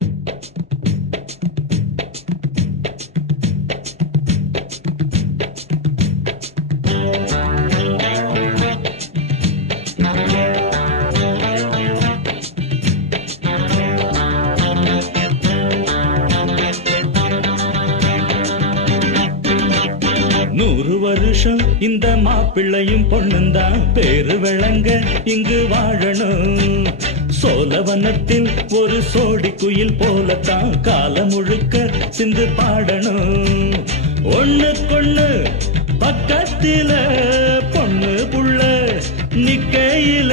100 வருஷம் இந்த மாப்பிள்ளையும் பொண்ணுந்தான் பேரு விளங்க இங்கு வாழணும். சோழவனத்தில் ஒரு சோடி குயில் போலத்தான் காலம் முழுக்க சிந்து பாடணும். ஒண்ணுக்கொண்ணு பக்கத்தில பொண்ணு புள்ள நிக்கையில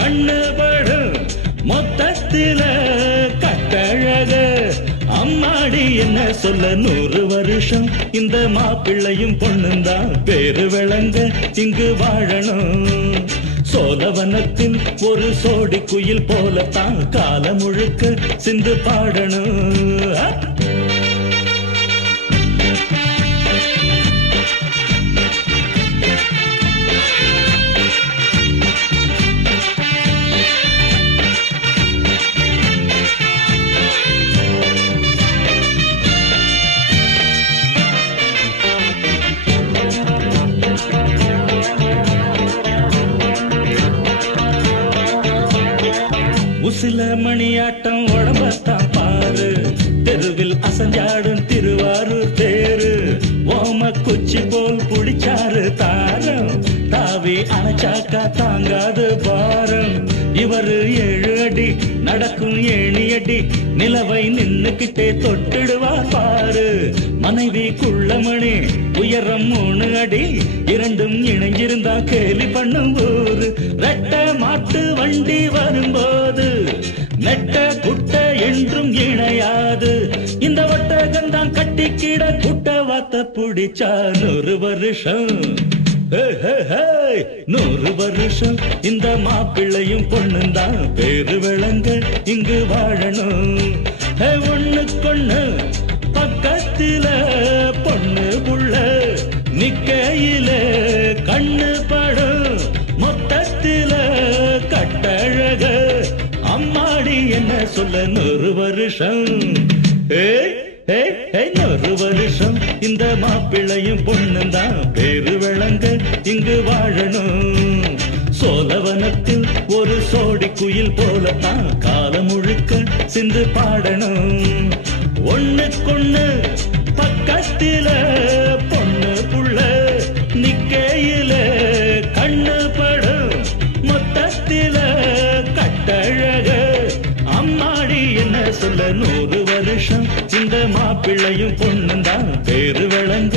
கண்ணு படும் மொத்தத்தில கட்டழக அம்மாடி என்ன சொல்ல. 100 வருஷம் இந்த மாப்பிள்ளையும் பொண்ணுந்தான் பேரு விளங்க இங்கு வாழணும். சோழவனத்தில் ஒரு சோடி குயில் போலத்தான் காலம் முழுக்க சிந்து பாடணும். உசில மணியாட்டம் உடம்பத்தான் பாரு, தெருவில் அசஞ்சாடும் திருவாரூர் தேரு. ஓம குச்சி போல் புடிச்சாரு தாரம், தாவி அணைச்சாக்கா தாங்காது பாரம். இவரு 7 அடி நடக்கும் ஏணியடி, நிலவை நின்னுக்கிட்டே தொட்டுடுவார் பாரு. மனைவி குள்ளமணி உயரம் 3 அடி, இரண்டும் இணைஞ்சிருந்தா கேலி பண்ணும் ஊரு. ரெட்ட மாட்டு வண்டி வரும்போது நெட்ட குட்ட என்றும் இணையாது. இந்த ஒட்டகந்தான் கட்டிக்கிட குட்ட வாத்த புடிச்சா 100 வருஷம். 100 வருஷம் இந்த மாப்பிள்ளையும் பொண்ணுந்தான் பேரு விளங்க இங்கு வாழணும். ஒண்ணுக்கொண்ணு பக்கத்தில பொண்ணு புள்ள நிக்கையில கண்ணு படும் மொத்தத்தில கட்டழக அம்மாடி என்ன சொல்ல. 100 வருஷம் 100 வருஷம் இந்த மாப்பிள்ளையும் பொண்ணுந்தான் பேரு விளங்க இங்கு வாழணும். சோழவனத்தில் ஒரு சோடி குயில் போலத்தான் காலம் முழுக்க சிந்து பாடணும். ஒண்ணுக்கொண்ணு பக்கத்தில பொண்ணு புள்ள நிக்கையில கண்ணு படும் மொத்தத்தில கட்டழக அம்மாடி என்ன சொல்ல. 100 வருஷம் இந்த மாப்பிள்ளையும் பொண்ணுந்தான் பேரு விளங்க